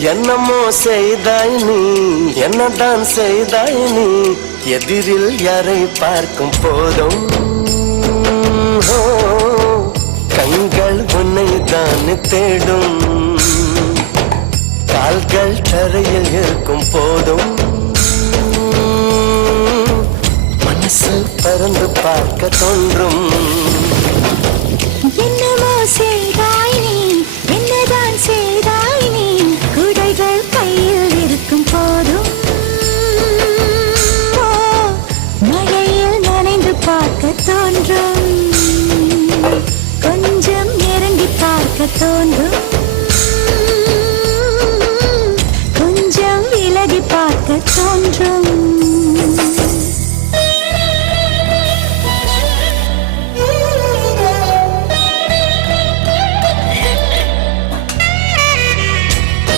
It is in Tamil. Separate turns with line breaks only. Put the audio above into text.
என்னமோ செய்தாய் நீ என்னதான் செய்தாய் நீ எதிரில் யாரை பார்க்கும் போதும்? கண்கள் உன்னை தான் தேடும். கால்கள் தரையில் இருக்கும் போதும். மனசு பறந்து பார்க்க தோன்றும்.
தோன்றும் கொஞ்சம் இறங்கி பார்க்க தோன்றும்.